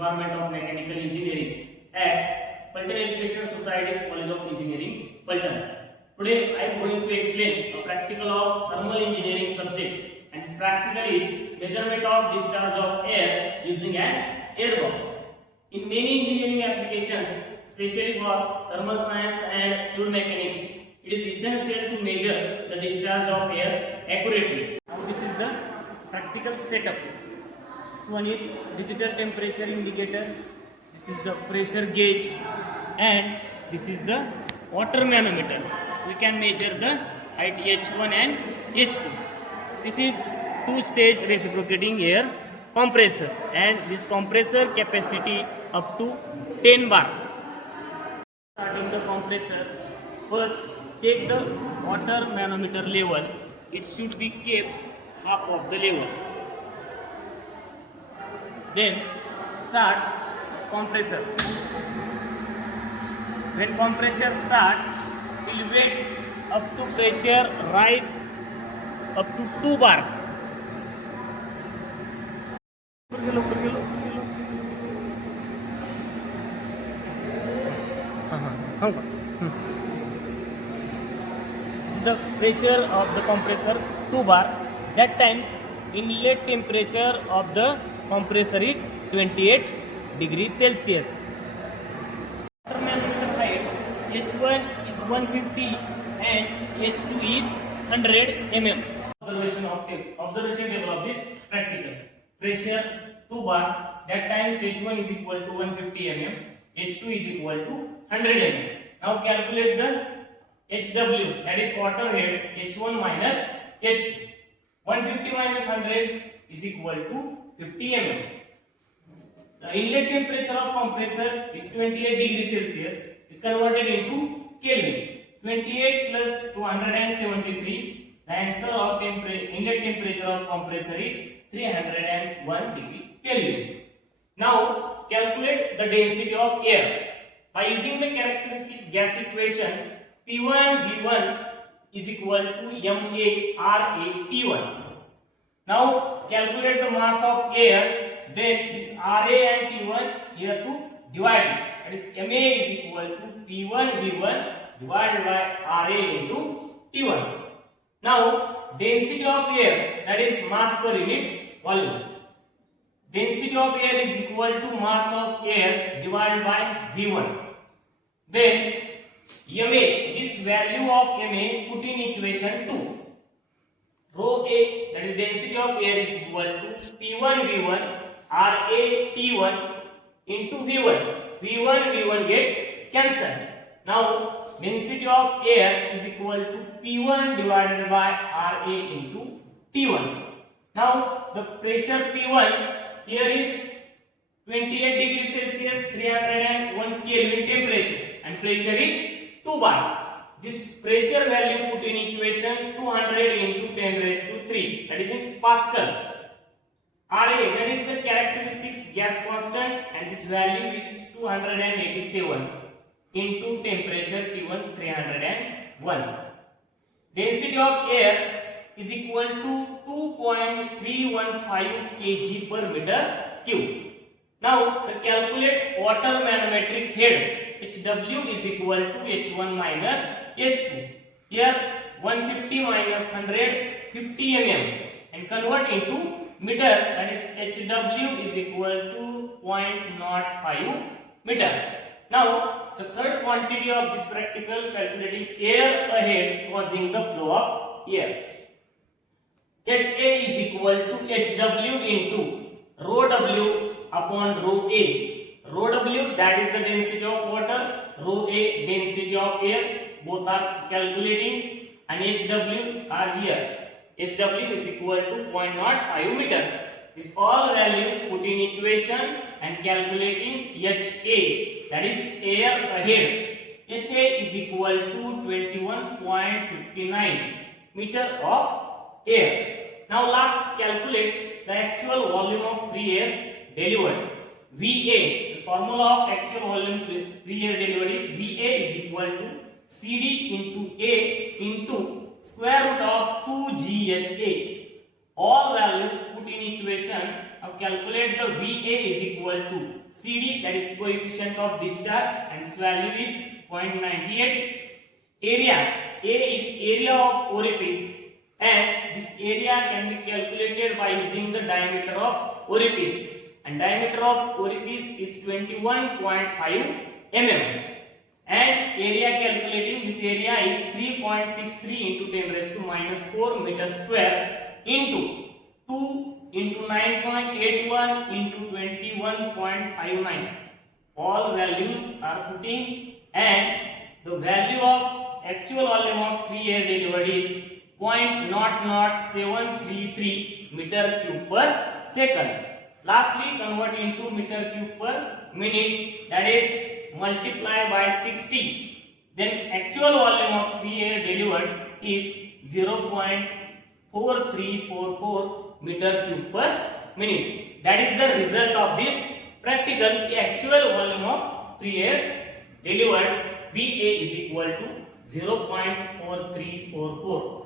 Department of Mechanical Engineering at Pulton Education Society's College of Engineering, Pulton. Today I am going to explain a practical of thermal engineering subject, and this practical is measurement of discharge of air using an airbox. In many engineering applications, especially for thermal science and fluid mechanics, it is essential to measure the discharge of air accurately. Now this is the practical setup. This one is digital temperature indicator, this is the pressure gauge, and this is the water manometer. We can measure the height H1 and H2. This is two-stage reciprocating air compressor, and this compressor capacity up to 10 bar. Starting the compressor, first check the water manometer level. It should be kept half of the level. Then start compressor. When compressor start, elevate up to pressure rise up to 2 bar. This is the pressure of the compressor 2 bar. That times inlet temperature of the compressor is 28 degrees Celsius. Water manometer height H1 is 150 and H2 is 100 mm. Observation table of this practical. Pressure 2 bar. That times H1 is equal to 150 mm. H2 is equal to 100 mm. Now calculate the HW, that is water head, H1 minus H2. 150 minus 100 is equal to 50 mm. The inlet temperature of compressor is 28 degrees Celsius. Is converted into Kelvin. 28 plus 273. The answer of inlet temperature of compressor is 301 degree Kelvin. Now calculate the density of air. By using the characteristics gas equation, P1 V1 is equal to Ma Ra T1. Now calculate the mass of air. Then this Ra and T1 here to divide it. That is Ma is equal to P1 V1 divided by Ra into T1. Now density of air, that is mass per unit volume. Density of air is equal to mass of air divided by V1. Then Ma, this value of Ma put in equation 2. Rho A, that is density of air, is equal to P1 V1 Ra T1 into V1. V1 get cancelled. Now density of air is equal to P1 divided by Ra into T1. Now the pressure P1 here is 28 degrees Celsius, 301 Kelvin temperature, and pressure is 2 bar. This pressure value put in equation 200 into 10 raised to 3, that is in Pascal. Ra, that is the characteristics gas constant, and this value is 287 into temperature T1 301. Density of air is equal to 2.315 kg per meter cube. Now to calculate water manometric head, HW is equal to H1 minus H2. Here 150 minus 100, 50 mm, and convert into meter, that is HW is equal to 0.05 meter. Now the third quantity of this practical, calculating air ahead causing the flow of air. HA is equal to HW into rho W upon rho A. Rho W, that is the density of water, rho A density of air, both are calculating, and HW are here. HW is equal to 0.05 meter. These all values put in equation and calculating HA, that is air ahead. HA is equal to 21.59 meter of air. Now last calculate the actual volume of free air delivered. VA, the formula of actual volume free air delivered is VA is equal to CD into A into square root of 2GHA. All values put in equation Now calculate the VA is equal to CD, that is coefficient of discharge, and this value is 0.98. Area, A is area of orifice, and this area can be calculated by using the diameter of orifice, and diameter of orifice is 21.5 mm, and area calculating this area is 3.63 into 10 raised to minus 4 meter square into 2 into 9.81 into 21.59. All values are putting, and the value of actual volume of free air delivered is 0.00733 meter cube per second. Lastly, convert into meter cube per minute, that is multiply by 60. Then actual volume of free air delivered is 0.4344 meter cube per minute. That is the result of this practical. The actual volume of free air delivered VA is equal to 0.4344.